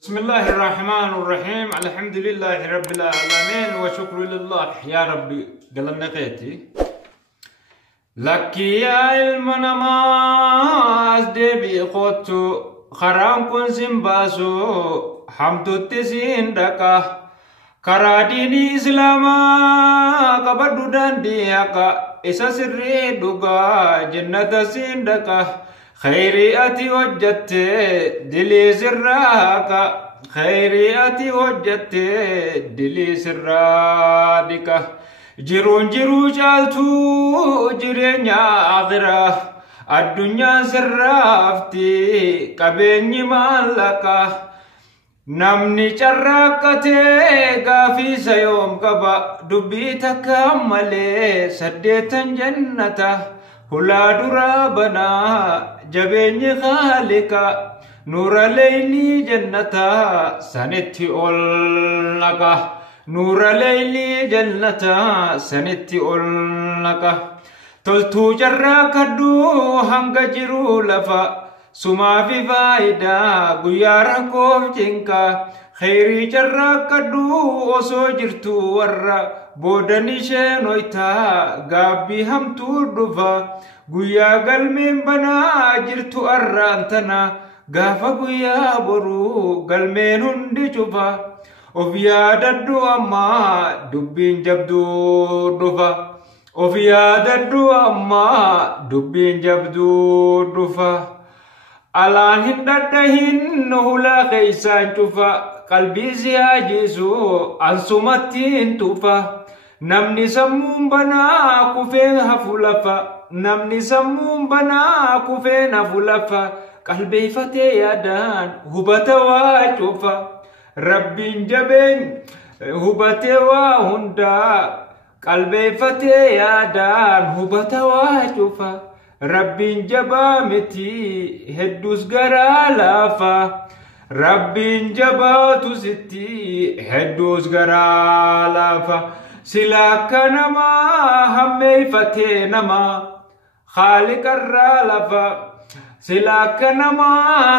بسم الله الرحمن الرحيم الحمد لله رب العالمين وشكر لله يا ربي قلنا قيتي لك يا المنماس دبي قوتو خرام كن سنباسو حمد التسين دكا كراديني إسلاما قبضو دانديكا إسا سري دوغا جنة سندكا خيرياتي وجدت دلي سراكا خيرياتي وجدت دلي سرادكا جيرون جيرو جالتو جيرينيا آخرة الدنيا سرافتي كبيني مالكا نمني چرقته غافي سيوم كبا دبي تكمل سديتن جنته هلا درابنا جبيني خالقا نور ليلي جنتا سنتي أولنكا نور ليلي جنتا سنتي أولنكا تلتو جرى كدو هنگا جرو لفا سما في فايدا غيارا كوف جنكا خيري جرى كدو وسو جرتو ورّا بودني شنويتا غابي همتو دفا غيا قلمين بنا جرتو أرانتنا غافا غيا برو قلمين هندي شفا وفيا ددو أما دبين جبدو دفا وفيا ددو أما دبين جبدو دفا الان هنددهن هلا خيسان شفا قلبي زياجيسو أنسومتين توفا نمني سمون بنا كفين هفلفا نمني سمون بنا كفين هفلفا قلبي فتي يدان هبتا واجوفا ربي جبين هبتا وهندا قلبي فتي يدان هبتا واجوفا ربي جبا متي هدوس غرا لافا ربي جباتو ستي هدوس غرا لافا سلاك نما همي فتي نما خالق الرالفا سلاك نما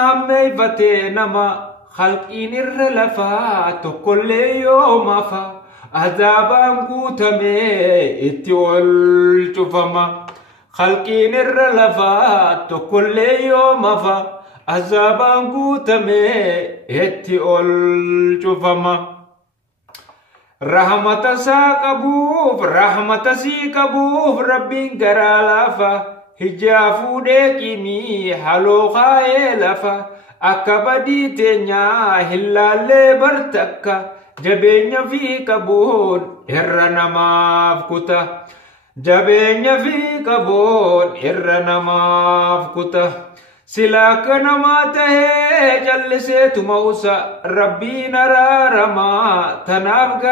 همي فتي نما خلقين الرلفا تقول يوم فا عذابان قوتمي اتول شفما خلقين الرلفا تقول يوم فا عذابان قوتمي اتول شفما رحمة ساقبوف رحمة سيقبوف ربين قرالافا هجافو ديكيمي حلو خايلافا أكبدي تنيا هلالي برتكا جبين في كبون إرنما فكتا جبين في كبون إرنما فكتا سلاك نماته جلسيت موسى ربي نرى رما تناف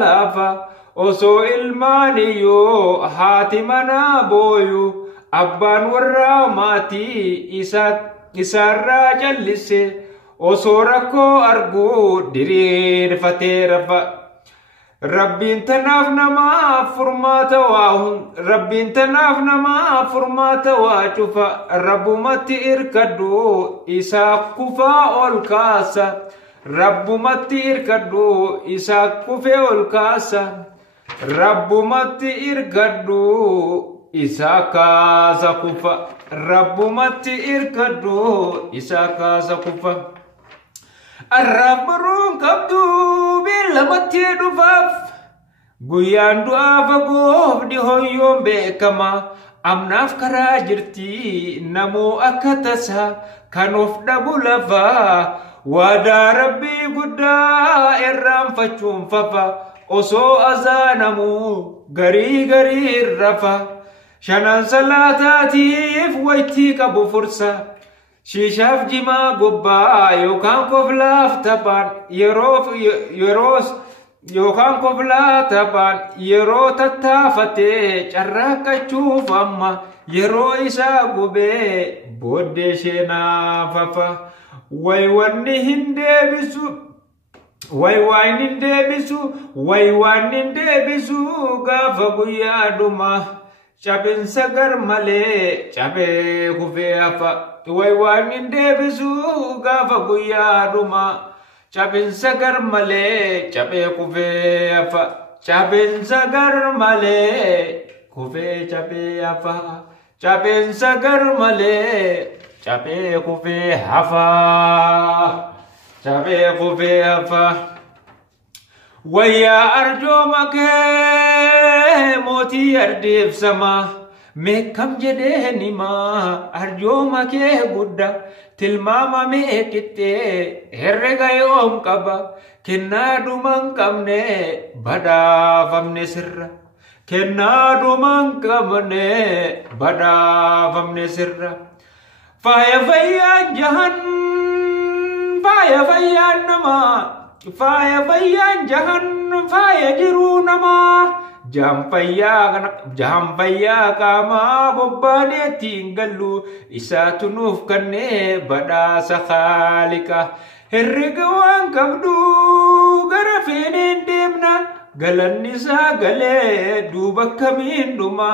لافا وسو المانيو حاتمنا بويو أبان وراماتي إسارة جلسي وسو ركو أرغو درير فتيرفا ربين تناف نما فرماتا واهن ربين تناف نما فرماتا واجفا رب متي إركدو إسا كفا الكاسا رب متي إركدو إسا كفا الكاسا رب متي إركدو إسا كاسا كفا رب متي إركدو إسا كاسا كفا الرب رون كبدو بلمتي دفاف غيان دعا فقوف دي هون يوم بكما أمناف كراجرتي نمو أكتسها كانوف دبو لفا ودا ربي قدا إرام فچون ففا أسو أزانمو غري غري الرفا شنان صلاتاتيف ويتي كبو فرصة شيشاف جما قبا يوكان كفلاف تبان يروس يوكان كفلا تبان يرو تتافتي چرقا چوف أما يرو إسا قبي بودشنا ففا ويواني هندي بسو ويواني هندي بسو ويواني هندي بسو غافا قيا دوما شابين سغر مالي شابي كفي أفا ويواني هندي بسو غافا قيا دوما cabinsa gar malee cabee kufee hafa cabinsa gar malee kufee cabee hafa cabinsa gar malee cabee kufee hafa cabee kufee hafa wayyaa arjooma kee mootii ardiif sama meeqam jedhee nima arjooma kee gudda tilmaama meeqixxee herrega yoom qaba kennaa dhuman qabne badhaafamne sirra kennaa dhuman qabne badhaafamne sirra faaya fayyaan jahan faaya fayyaan namaa faaya fayyaan jahan faaya jiruu namaa Jampayyaa kama bobbaneetiin gallu isaatu nuuf kannee badhaasa khaalika herrega waan qabdu gara feeneen deemna galanni isaa galee duuba kamiin dhuma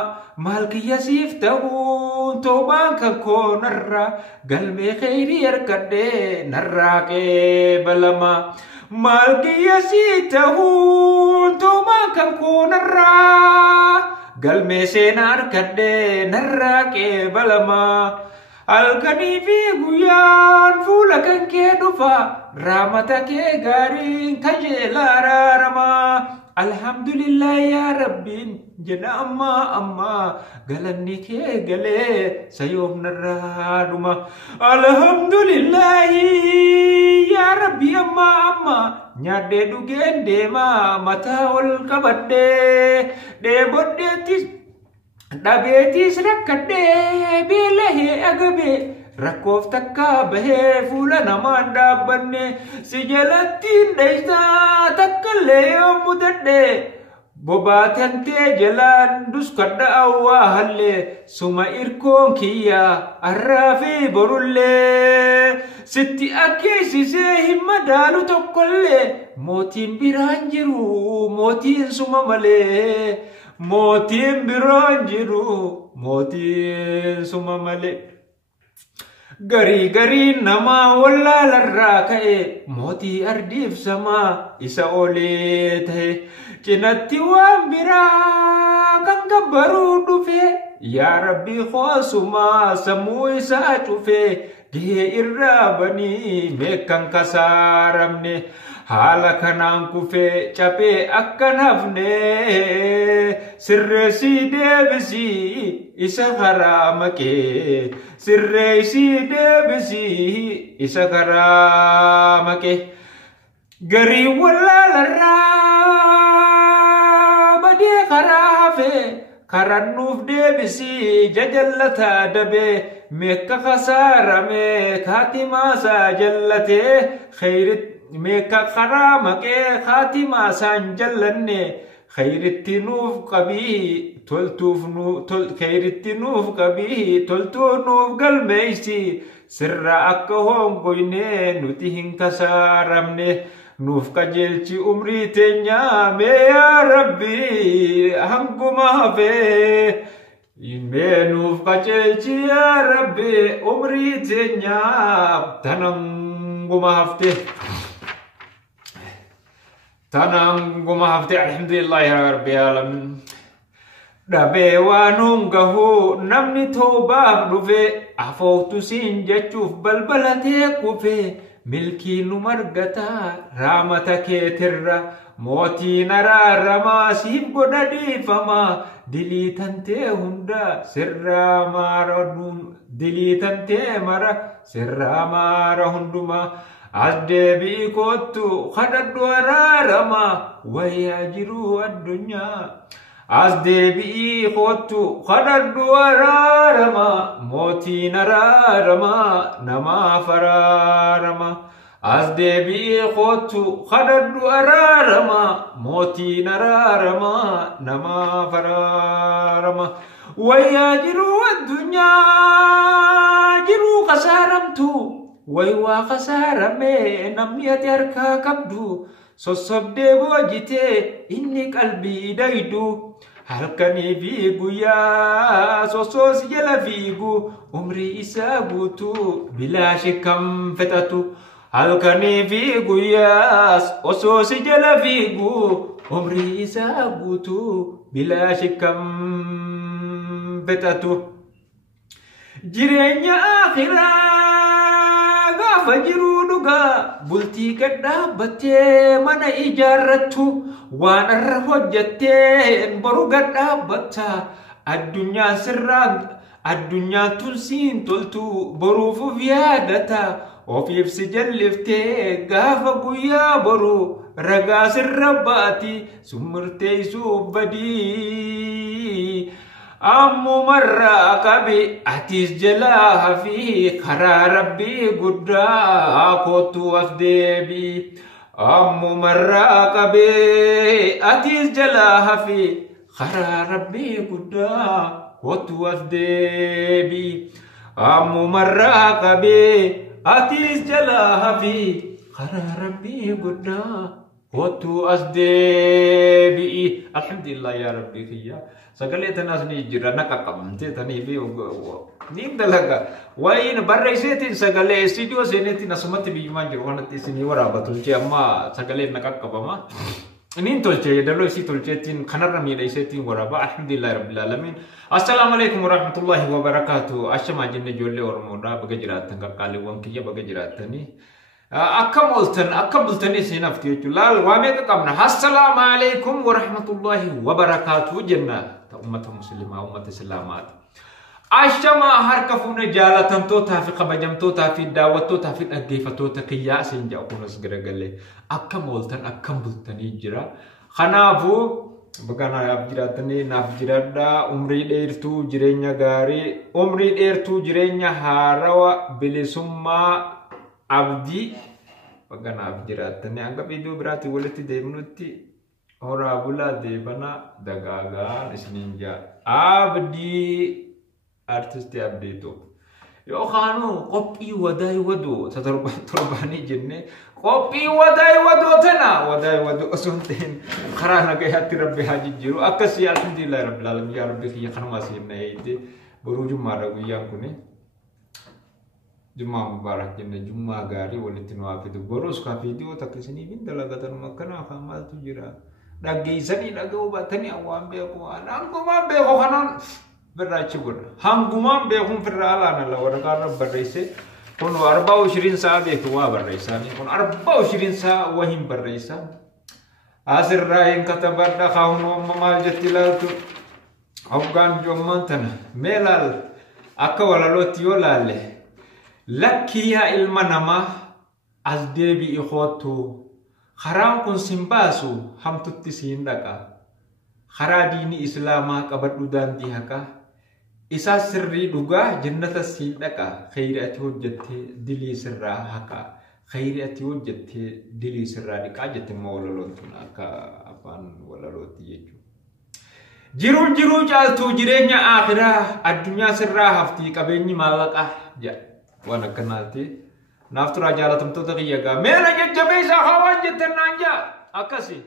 maal kiyya siif ta'uun toobaan kan koo narra galmee kheyrii harkadhee narraa qeebalama maal kiyya siif ta'uun toobaan kan koo narra galmee seenaa harkadhee narraa qeebalama halkanii fi guyyaan fuula kan kee dhufa raamata kee gaariin kajeelaa raarama alhamdulillah ya rabbiin jedha amma galanni kee galee sayoom narraa dhuma alhamdulillah ya rabbi amma nyaadhee dhugeen deema mataa ol qabadhee dheebodheettis dhabeetis rakkadhee beelahee agabee rakkoof takka bahee fuula namaan dhaabbanne si jalattiin dheeysaa takkallee yoo mudadhe bobaatantee jalaan duskadha awwaa hallee suma irkoon kiyya arraa fi borullee sitti akkeessisee hin madaalu tokkollee mootiin biraan jiru mootiin suma malee mootiin biraan jiru mootiin suma malee garii namaa wallaalarraa ka'e mootii ardiif samaa isa olee ta'e cinatti waan biraa kan gabbaruu dhufe yaa rabbi khoosumaa sammuu isaa cufe gahee irraa banii meeqan kasaaramne haala kanaan kufee cabee akkan hafne sirreessii deebisii isa karaa maqee sirreessii deebisii isa karaa maqee garii wallaalarraa badee karaa hafee karannuuf deebisii jajallataa dabee meeqa kasaarame kaatimaasaa jallatee kheyrit meeqa karaa maqee kaatimaasan jallanne kheyritti nuuf qabii kheyritti nuuf qabii toltuu nuuf galmeeysi sirra akka hongoyne nuti hin kasaaramne nuuf qajeelchi umrii teenyaa mee yaa rabbi hanguma hafee mee nuuf qajeelchi yaa rabbi umrii teenyaa tananguma hafte tananguma hafte alhamdulillah ya rabbi alamin dhabee waan hungahu namni toobaaf dhufe afooftu siin jechuuf balbalatee kufe milkii nu margata raamata keetirra mootiin araaramaa siif godha dhiifamaa diliitantee hunda sirraa maara diliitantee mara sirraa maara hundumaa as deebii kottu kadhadhu araaramaa wayyaa jiruu addunyaa as deebii kottu kadhadhu araaramaa mootiin araaramaa namaaf araaramaa as deebii kottu kadhadhu araaramaa mootiin araaramaa namaaf araaramaa wayyaa jiruu addunyaa jiruu kasaaramtu waywaa kasaaramee namni ati harkaa qabdu sossobdee boojitee inni qalbii daydu halkanii fi guyyaa sossoosi jala fiigu umrii isaa guutuu bilaashi kan fexatu halkanii fi guyyaas osoo si jala fiigu umrii isaa guutuu bilaashi kam bitatu jireenya akhiraa gaafa jiruu dhugaa bultii gad dhaabbattee mana ijaarrattu waan irra hojjetteen boru gad dhaabbatta addunyaa sirraan addunyaa tulsiin toltu boruuf yaadata ofiif si jalliftee gaafa guyyaa boru ragaa sirra baati sumurteessuuf badii ammumarraa qabi atis jalaa hafi karaa rabbii guddaa kootu as deebi ammumarraa qabi atis jalaa hafi karaa rabbii guddaa kootu as deebi ammumarraa qabi atis jalaa hafi karaa rabbii guddaa kootu as deebi alhamdulillah ya rabbi kiyya sagalee tanaas ni jira naqaqamte tanii fi nin dalaga wayin barreesseetiin sagalee studio seeneetiin asumatti biyyumaan jiru wanatti isinii waraabatu amma sagalee naqaqabama nin tolchee daloo isii tolcheetiin kanarra miidhayseetiin waraaba alhamdulillah rabbil alamin assalamu alaikum warahmatullahi wabarakatuh ashama jinne ijoollee oromoodhaa baga jiraattan qaqqaaliiwwan kiyya baga jiraattanii akkam oltan akka bultanii isin hafti jechuudha laal waa meeqa qabna assalamu alaikum warahmatullahi wabarakatuh jenna ta ummata muslimaa ummata islaamaat ashama harka fuune jaalatamtootaa fi kabajamtootaa fi daawwattootaa fi dhaggeeffattoota kiyyaa isin jedhu kunis garagalee akkam oltan akkam bultanii jira kanaafuu baga naaf jiraatanii naaf jiraadha umrii dheertuu jireenya gaarii umrii dheertuu jireenya haarawa bilisummaa abdii baga naaf jiraatanii hanga viidiyoo biraatti walitti deemnutti horaa bulaa deebana dagaagaan isiniin jaa abdii artisti abdiitu yookaanu qophii wadaay wadoo torbanii jenne qophii wadaay wadoo tana wadaay wadoo osoo ta'in karaa nagayaatti rabbi haa jijjiiru akkasii alhamdulillah rabbil alamin yaa rabbi kiyya kanuma siinna eeyite boruu jummaadha guyyaan kuni jummaa mubaarak jenne jummaa gaarii walitti nu haafidu boruus kaa viidiyoo takka isiniif hin dalagatan makkanaa kaa maaltu jira dhaggeessanii dhaga'uu baatanii awwaan beeku hangumaan beeku kanaan birraachi godha hangumaan beekuun firra alaana la waraqaarra barreesse kun 24 saa beeku waa barreessaanii kun 24 saa wahin barreessa asirraa hin katabadha kaa'uun maal jetti ilaaltu hoggaan joommaan tana mee laal akka walalootti yoo laalle lakkiyaa ilma namaa as deebi'i kootu karaan kun sin baasu hamtutti siin dhaqa karaa diini islaamaa qabadhu daandii haqaa isaa sirrii dhugaa jannata siin dhaqa khayri ati hojjettee dilii sirraa haqaa khayri ati hojjettee dilii sirraa dhiqaa jette immoo walaloon tun akka afaan walalootti jechuudha jiruu caaltuu jireenya akhiraa addunyaa sirraa haftii qabeenyi maallaqaa jedha waan akkanaatti naaf turaa jaalatamtoota kiyya gaa meela jajjabeessaa hawaan jettan naan jaa akkasi